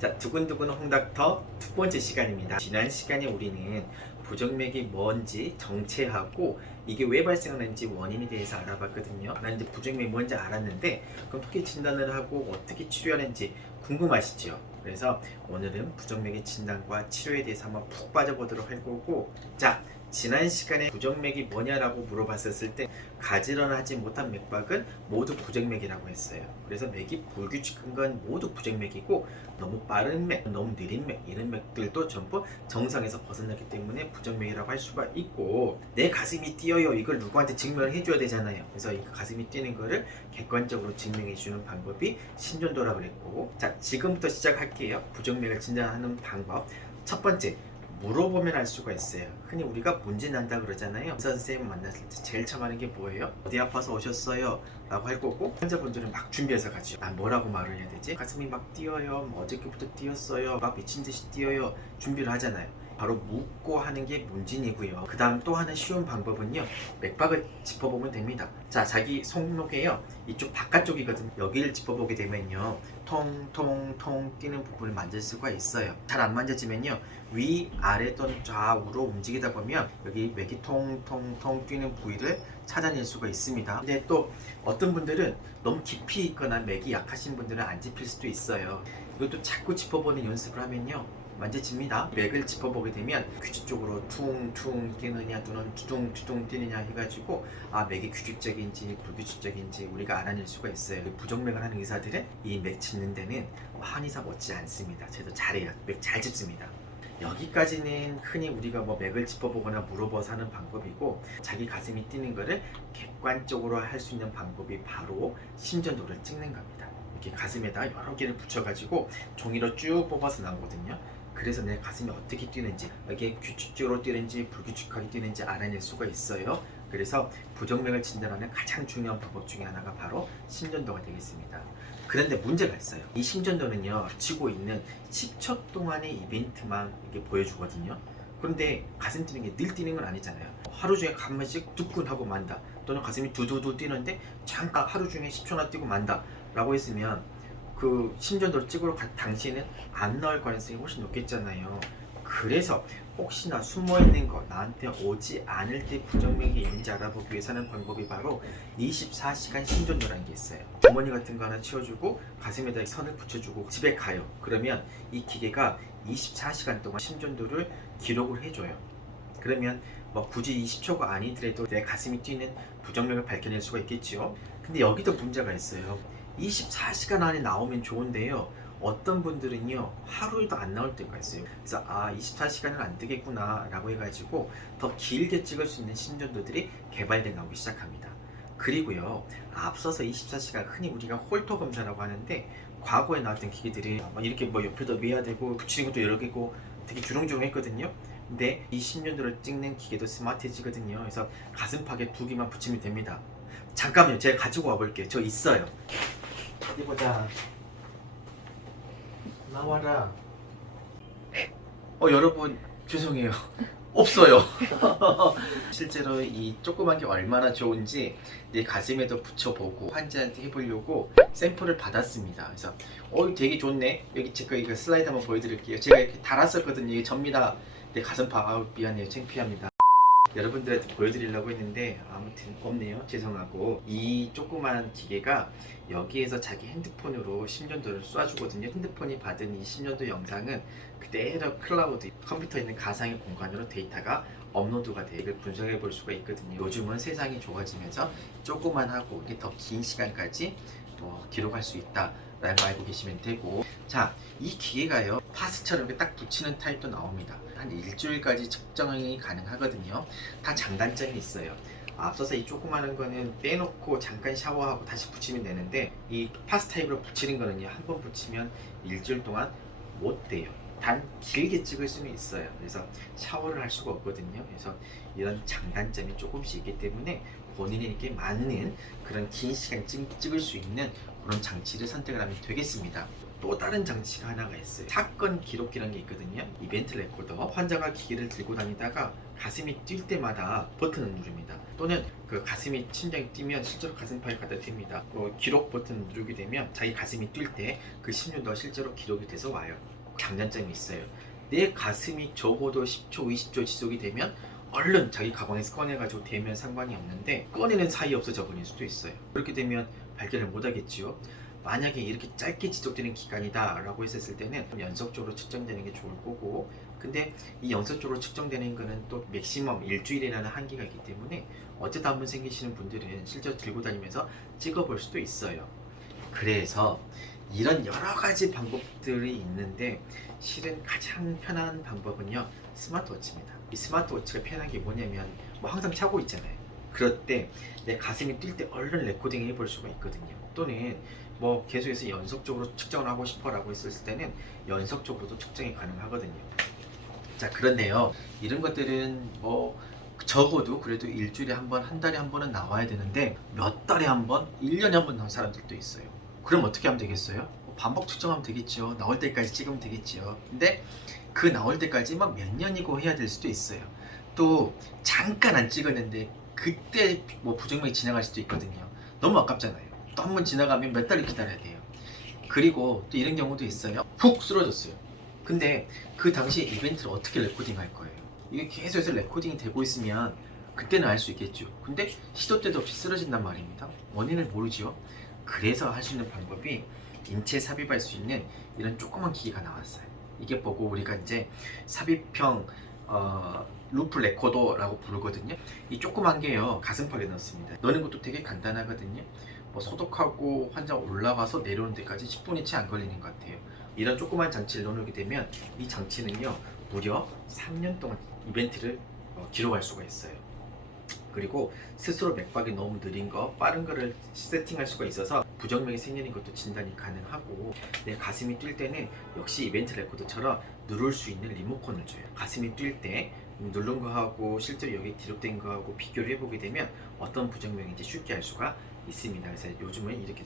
자, 두근두근 홍닥터 두 번째 시간입니다. 지난 시간에 우리는 부정맥이 뭔지 정체하고 이게 왜 발생하는지 원인에 대해서 알아봤거든요. 난 이제 부정맥이 뭔지 알았는데 그럼 어떻게 진단을 하고 어떻게 치료하는지 궁금하시죠? 그래서 오늘은 부정맥의 진단과 치료에 대해서 한번 푹 빠져보도록 할 거고, 자, 지난 시간에 부정맥이 뭐냐라고 물어봤었을 때 가지런하지 못한 맥박은 모두 부정맥이라고 했어요. 그래서 맥이 불규칙한 건 모두 부정맥이고, 너무 빠른 맥, 너무 느린 맥, 이런 맥들도 전부 정상에서 벗어나기 때문에 부정맥이라고 할 수가 있고, 내 가슴이 뛰어요, 이걸 누구한테 증명을 해줘야 되잖아요. 그래서 이 가슴이 뛰는 거를 객관적으로 증명해주는 방법이 심전도라고 그랬고, 자, 지금부터 시작할게요. 부정맥을 진단하는 방법. 첫 번째, 물어보면 알 수가 있어요. 흔히 우리가 문제 난다 그러잖아요. 의사 선생님 만났을 때 제일 처음 하는 게 뭐예요? 어디 아파서 오셨어요? 라고 할 거고, 환자분들은 막 준비해서 가죠. 난 뭐라고 말을 해야 되지? 가슴이 막 뛰어요, 뭐 어저께부터 뛰었어요, 막 미친듯이 뛰어요, 준비를 하잖아요. 바로 묻고 하는 게 문진이고요. 그 다음 또 하나 쉬운 방법은요, 맥박을 짚어보면 됩니다. 자, 자기 손목에요, 이쪽 바깥쪽이거든요. 여기를 짚어보게 되면요, 통통통 뛰는 부분을 만질 수가 있어요. 잘 안 만져지면요, 위, 아래 또는 좌우로 움직이다 보면 여기 맥이 통통통 뛰는 부위를 찾아낼 수가 있습니다. 근데 또 어떤 분들은 너무 깊이 있거나 맥이 약하신 분들은 안 짚힐 수도 있어요. 이것도 자꾸 짚어보는 연습을 하면요, 만져집니다. 맥을 짚어보게 되면 귀지 쪽으로 퉁퉁 뛰느냐 또는 투둥투둥 뛰느냐 해가지고 맥이 규칙적인지 불규칙적인지 우리가 알아낼 수가 있어요. 부정맥을 하는 의사들은 이 맥 짚는 데는 한의사 못지 않습니다. 저도 잘해요. 맥 잘 짚습니다. 여기까지는 흔히 우리가 뭐 맥을 짚어보거나 물어봐서 하는 방법이고, 자기 가슴이 뛰는 거를 객관적으로 할 수 있는 방법이 바로 심전도를 찍는 겁니다. 이렇게 가슴에다 여러 개를 붙여가지고 종이로 쭉 뽑아서 나오거든요. 그래서 내 가슴이 어떻게 뛰는지, 이게 규칙적으로 뛰는지 불규칙하게 뛰는지 알아낼 수가 있어요. 그래서 부정맥을 진단하는 가장 중요한 방법 중에 하나가 바로 심전도가 되겠습니다. 그런데 문제가 있어요. 이 심전도는요, 붙이고 있는 10초 동안의 이벤트만 이렇게 보여주거든요. 그런데 가슴 뛰는 게 늘 뛰는 건 아니잖아요. 하루 중에 한 번씩 두근하고 만다, 또는 가슴이 두두두 뛰는데 잠깐 하루 중에 10초나 뛰고 만다 라고 했으면 그 심전도를 찍으러 갈 당시에는 안 나올 가능성이 훨씬 높겠잖아요. 그래서 혹시나 숨어있는 거, 나한테 오지 않을 때 부정맥이 있는지 알아보기 위해서 하는 방법이 바로 24시간 심전도라는 게 있어요. 주머니 같은 거 하나 치워주고 가슴에다 선을 붙여주고 집에 가요. 그러면 이 기계가 24시간 동안 심전도를 기록을 해줘요. 그러면 뭐 굳이 20초가 아니더라도 내 가슴이 뛰는 부정맥을 밝혀낼 수가 있겠지요. 근데 여기도 문제가 있어요. 24시간 안에 나오면 좋은데요, 어떤 분들은요 하루에도 안 나올 때가 있어요. 그래서 24시간은 안 되겠구나 라고 해가지고 더 길게 찍을 수 있는 심전도들이 개발돼 나오기 시작합니다. 그리고요, 앞서서 24시간 흔히 우리가 홀터 검사라고 하는데, 과거에 나왔던 기계들이 이렇게 뭐 옆에다 매야 되고 붙이는 것도 여러 개고 되게 주렁주렁했거든요. 근데 이 심전도를 찍는 기계도 스마트해지거든요. 그래서 가슴팍에 두 개만 붙이면 됩니다. 잠깐만요, 제가 가지고 와볼게요. 저 있어요. 어디 보자. 나와라. 여러분 죄송해요. 없어요. 실제로 이 조그만 게 얼마나 좋은지 내 가슴에도 붙여보고 환자한테 해보려고 샘플을 받았습니다. 그래서 되게 좋네. 여기 제가 이거 슬라이드 한번 보여드릴게요. 제가 이렇게 달았었거든요. 이게 접니다. 내 가슴팍, 미안해요. 창피합니다. 여러분들한테 보여드리려고 했는데 아무튼 없네요. 죄송하고, 이 조그만 기계가 여기에서 자기 핸드폰으로 심전도를 쏴주거든요. 핸드폰이 받은 이 심전도 영상은 그대로 클라우드, 컴퓨터에 있는 가상의 공간으로 데이터가 업로드가 돼 이걸 분석해 볼 수가 있거든요. 요즘은 세상이 좋아지면서 조그만하고 이게 더 긴 시간까지 또 기록할 수 있다 라는 거 알고 계시면 되고, 자, 이 기계가요 파스처럼 이렇게 딱 붙이는 타입도 나옵니다. 한 일주일까지 측정이 가능하거든요. 다 장단점이 있어요. 앞서서 이 조그마한 거는 빼놓고 잠깐 샤워하고 다시 붙이면 되는데, 이 파스 타입으로 붙이는 거는요, 한 번 붙이면 일주일 동안 못 돼요. 단 길게 찍을 수는 있어요. 그래서 샤워를 할 수가 없거든요. 그래서 이런 장단점이 조금씩 있기 때문에 본인에게 맞는 그런 긴 시간 찍을 수 있는 그런 장치를 선택을 하면 되겠습니다. 또 다른 장치가 하나가 있어요. 사건 기록기라는 게 있거든요. 이벤트 레코더. 환자가 기계를 들고 다니다가 가슴이 뛸 때마다 버튼을 누릅니다. 또는 그 가슴이 심장이 뛰면 실제로 가슴팍에 갖다 댑니다. 기록 버튼 누르게 되면 자기 가슴이 뛸 때 그 심率도 실제로 기록이 돼서 와요. 장단점이 있어요. 내 가슴이 적어도 10초, 20초 지속이 되면 얼른 자기 가방에서 꺼내가지고 대면 상관이 없는데 꺼내는 사이 없어져 버릴 수도 있어요. 그렇게 되면 발견을 못 하겠지요. 만약에 이렇게 짧게 지속되는 기간이다 라고 했었을 때는 연속적으로 측정되는 게 좋을 거고, 근데 이 연속적으로 측정되는 거는 또 맥시멈 일주일이라는 한계가 있기 때문에 어쩌다 한번 생기시는 분들은 실제로 들고 다니면서 찍어볼 수도 있어요. 그래서 이런 여러 가지 방법들이 있는데 실은 가장 편한 방법은요, 스마트워치입니다. 이 스마트워치가 편한 게 뭐냐면 항상 차고 있잖아요. 그럴 때 내 가슴이 뛸 때 얼른 레코딩 해볼 수가 있거든요. 또는 계속해서 연속적으로 측정을 하고 싶어 라고 했을 때는 연속적으로도 측정이 가능하거든요. 자, 그런데요, 이런 것들은 적어도 그래도 일주일에 한 번, 한 달에 한 번은 나와야 되는데 몇 달에 한 번, 1년에 한 번 나온 사람들도 있어요. 그럼 어떻게 하면 되겠어요? 반복 측정하면 되겠죠. 나올 때까지 찍으면 되겠죠. 근데 그 나올 때까지 몇 년이고 해야 될 수도 있어요. 또 잠깐 안 찍었는데 그때 부정맥이 지나갈 수도 있거든요. 너무 아깝잖아요. 또 한 번 지나가면 몇 달을 기다려야 돼요. 그리고 또 이런 경우도 있어요. 푹 쓰러졌어요. 근데 그 당시 이벤트를 어떻게 레코딩 할 거예요? 이게 계속해서 레코딩이 되고 있으면 그때는 알 수 있겠죠. 근데 시도 때도 없이 쓰러진단 말입니다. 원인을 모르죠. 그래서 할 수 있는 방법이 인체에 삽입할 수 있는 이런 조그만 기계가 나왔어요. 이게 보고 우리가 이제 삽입형 루프 레코더라고 부르거든요. 이 조그만 게요, 가슴팍에 넣습니다. 넣는 것도 되게 간단하거든요. 소독하고 환자 올라가서 내려오는 데까지 10분이 채 안 걸리는 것 같아요. 이런 조그만 장치를 넣어놓게 되면 이 장치는요, 무려 3년 동안 이벤트를 기록할 수가 있어요. 그리고 스스로 맥박이 너무 느린 거, 빠른 거를 세팅할 수가 있어서 부정맥이 생기는 것도 진단이 가능하고, 내 가슴이 뛸 때는 역시 이벤트 레코더처럼 누를 수 있는 리모컨을 줘요. 가슴이 뛸 때 누른 거하고 실제로 여기 기록된 거하고 비교를 해보게 되면 어떤 부정맥인지 쉽게 알 수가 있습니다. 그래서 요즘은 이렇게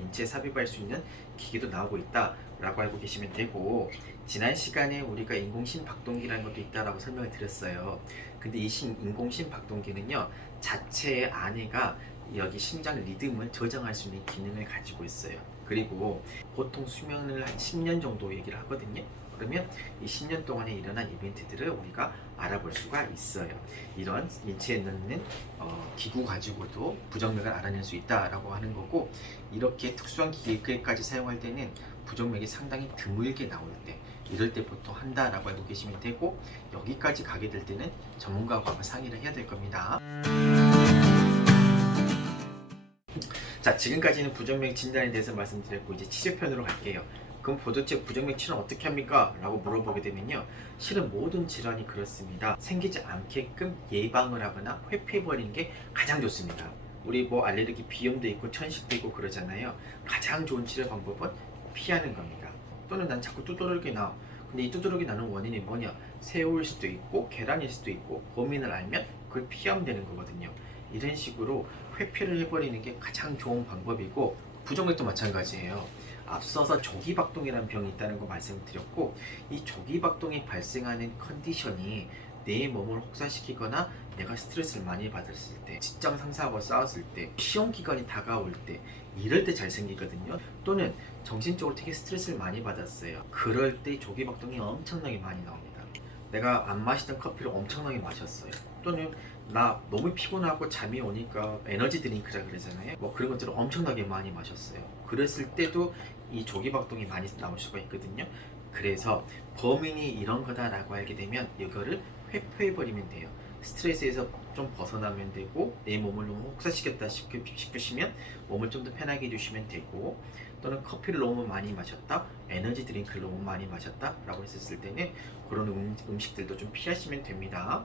인체에 삽입할 수 있는 기계도 나오고 있다라고 알고 계시면 되고, 지난 시간에 우리가 인공심박동기라는 것도 있다라고 설명을 드렸어요. 근데 이 인공심박동기는요, 자체 안에가 여기 심장 리듬을 저장할 수 있는 기능을 가지고 있어요. 그리고 보통 수명을 한 10년 정도 얘기를 하거든요. 그러면 이 10년 동안에 일어난 이벤트들을 우리가 알아볼 수가 있어요. 이런 인체에 넣는 기구 가지고도 부정맥을 알아낼 수 있다라고 하는 거고, 이렇게 특수한 기계까지 사용할 때는 부정맥이 상당히 드물게 나올 때, 이럴 때 보통 한다라고 알고 계시면 되고, 여기까지 가게 될 때는 전문가하고 아마 상의를 해야 될 겁니다. 자, 지금까지는 부정맥 진단에 대해서 말씀드렸고, 이제 치료편으로 갈게요. 그럼 도대체 부정맥 치료는 어떻게 합니까? 라고 물어보게 되면요, 실은 모든 질환이 그렇습니다. 생기지 않게끔 예방을 하거나 회피해버리는 게 가장 좋습니다. 우리 알레르기 비염도 있고 천식도 있고 그러잖아요. 가장 좋은 치료 방법은 피하는 겁니다. 또는 난 자꾸 두드러기 나. 근데 이 두드러기 나는 원인이 뭐냐? 새우일 수도 있고 계란일 수도 있고, 범인을 알면 그걸 피하면 되는 거거든요. 이런 식으로 회피를 해버리는 게 가장 좋은 방법이고, 부정맥도 마찬가지예요. 앞서서 조기박동이라는 병이 있다는 거 말씀드렸고, 이 조기박동이 발생하는 컨디션이 내 몸을 혹사시키거나 내가 스트레스를 많이 받았을 때, 직장 상사하고 싸웠을 때, 시험 기간이 다가올 때, 이럴 때 잘 생기거든요. 또는 정신적으로 되게 스트레스를 많이 받았어요. 그럴 때 조기박동이 엄청나게 많이 나옵니다. 내가 안 마시던 커피를 엄청나게 마셨어요. 또는 나 너무 피곤하고 잠이 오니까 에너지 드링크라 그러잖아요. 그런 것들을 엄청나게 많이 마셨어요. 그랬을 때도 이 조기박동이 많이 나올 수가 있거든요. 그래서 범인이 이런 거다라고 알게 되면 이거를 회피해버리면 돼요. 스트레스에서 좀 벗어나면 되고, 내 몸을 너무 혹사시켰다 싶으시면 몸을 좀 더 편하게 해주시면 되고, 또는 커피를 너무 많이 마셨다, 에너지 드링크를 너무 많이 마셨다 라고 했을 때는 그런 음식들도 좀 피하시면 됩니다.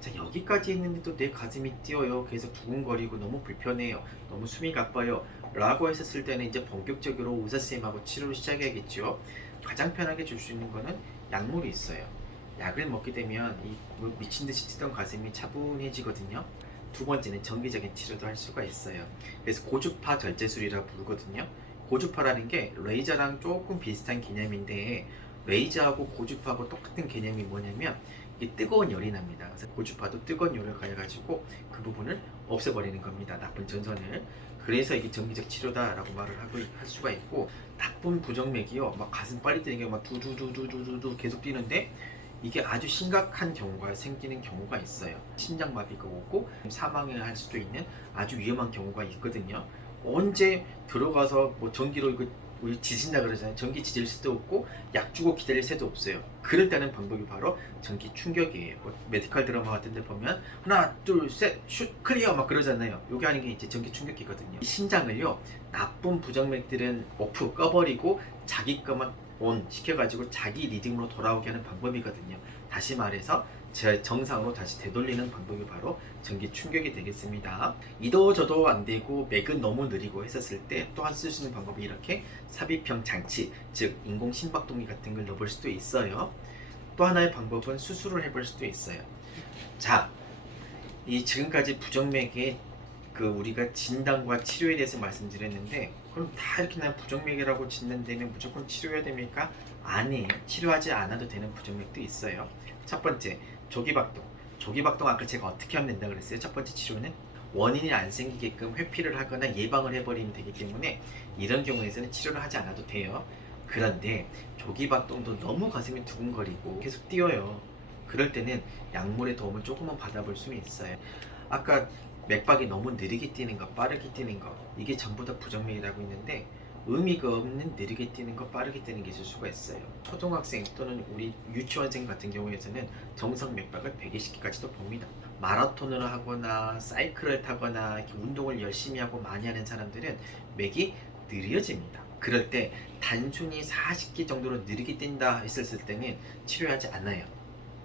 자, 여기까지 했는데도 내 가슴이 뛰어요, 계속 두근거리고 너무 불편해요, 너무 숨이 가빠요 라고 했었을 때는 이제 본격적으로 의사선생님하고 치료를 시작해야겠죠. 가장 편하게 줄 수 있는 거는 약물이 있어요. 약을 먹게 되면 이 미친듯이 뛰던 가슴이 차분해지거든요. 두 번째는 정기적인 치료도 할 수가 있어요. 그래서 고주파 절제술이라 부르거든요. 고주파라는 게 레이저랑 조금 비슷한 개념인데, 레이저하고 고주파하고 똑같은 개념이 뭐냐면 이게 뜨거운 열이 납니다. 그래서 고주파도 뜨거운 열을 가해가지고 그 부분을 없애버리는 겁니다. 나쁜 전선을. 그래서 이게 정기적 치료다라고 말을 할 수가 있고, 나쁜 부정맥이요, 막 가슴 빨리 뛰는 게 막 두두두두두두 계속 뛰는데 이게 아주 심각한 경우가 생기는 경우가 있어요. 심장마비가 오고 사망을 할 수도 있는 아주 위험한 경우가 있거든요. 언제 들어가서 뭐 전기로 이거 우리 지진다 그러잖아요. 전기 지질 수도 없고 약 주고 기다릴 새도 없어요. 그럴 때는 방법이 바로 전기 충격이에요. 뭐 메디컬 드라마 같은 데 보면 하나 둘셋슛 클리어 막 그러잖아요. 요게 아닌 게 이제 전기 충격기거든요. 이 심장을요, 나쁜 부정맥들은 오프 꺼버리고 자기 것만 온 시켜가지고 자기 리듬으로 돌아오게 하는 방법이거든요. 다시 말해서 제 정상으로 다시 되돌리는 방법이 바로 전기 충격이 되겠습니다. 이도저도 안 되고 맥은 너무 느리고 했었을 때 또한 쓸 수 있는 방법이 이렇게 삽입형 장치, 즉 인공 심박동기 같은 걸 넣을 수도 있어요. 또 하나의 방법은 수술을 해볼 수도 있어요. 자, 이 지금까지 부정맥의 우리가 진단과 치료에 대해서 말씀드렸는데, 그럼 다 이렇게 난 부정맥이라고 진단되면 무조건 치료해야 됩니까? 아니에요. 치료하지 않아도 되는 부정맥도 있어요. 첫 번째, 조기박동. 조기박동 아까 제가 어떻게 하면 된다 그랬어요? 첫 번째 치료는 원인이 안 생기게끔 회피를 하거나 예방을 해버리면 되기 때문에 이런 경우에서는 치료를 하지 않아도 돼요. 그런데 조기박동도 너무 가슴이 두근거리고 계속 뛰어요. 그럴 때는 약물의 도움을 조금만 받아볼 수는 있어요. 아까 맥박이 너무 느리게 뛰는 거, 빠르게 뛰는 거, 이게 전부 다 부정맥이라고 있는데 의미가 없는 느리게 뛰는 거, 빠르게 뛰는 게 있을 수가 있어요. 초등학생 또는 우리 유치원생 같은 경우에서는 정상 맥박을 120개까지도 봅니다. 마라톤을 하거나 사이클을 타거나 이렇게 운동을 열심히 하고 많이 하는 사람들은 맥이 느려집니다. 그럴 때 단순히 40개 정도로 느리게 뛴다 했었을 때는 치료하지 않아요.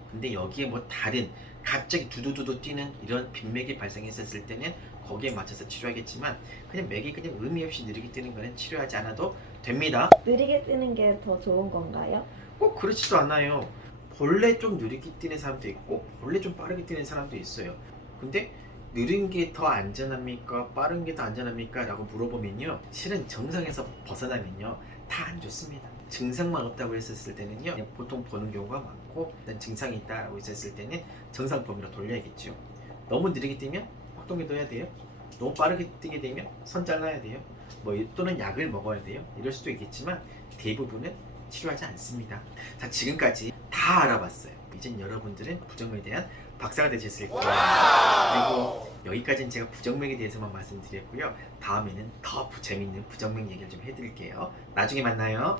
근데 여기에 뭐 다른 갑자기 두두두두 뛰는 이런 빈맥이 발생했었을 때는 거기에 맞춰서 치료하겠지만, 그냥 맥이 그냥 의미 없이 느리게 뛰는 거는 치료하지 않아도 됩니다. 느리게 뛰는 게 더 좋은 건가요? 꼭 그렇지도 않아요. 본래 좀 느리게 뛰는 사람도 있고 본래 좀 빠르게 뛰는 사람도 있어요. 근데 느린 게 더 안전합니까? 빠른 게 더 안전합니까? 라고 물어보면요, 실은 정상에서 벗어나면요 다 안 좋습니다. 증상만 없다고 했었을 때는요 그냥 보통 보는 경우가 많고, 일단 증상이 있다고 했었을 때는 정상 범위로 돌려야겠죠. 너무 느리게 뛰면 확동기 넣어야 돼요. 너무 빠르게 뛰게 되면 선 잘라야 돼요. 뭐 또는 약을 먹어야 돼요. 이럴 수도 있겠지만 대부분은 치료하지 않습니다. 자, 지금까지 다 알아봤어요. 이젠 여러분들은 부정맥에 대한 박사가 되셨을 거예요. 그리고 여기까지는 제가 부정맥에 대해서만 말씀드렸고요. 다음에는 더 재밌는 부정맥 얘기를 좀 해드릴게요. 나중에 만나요.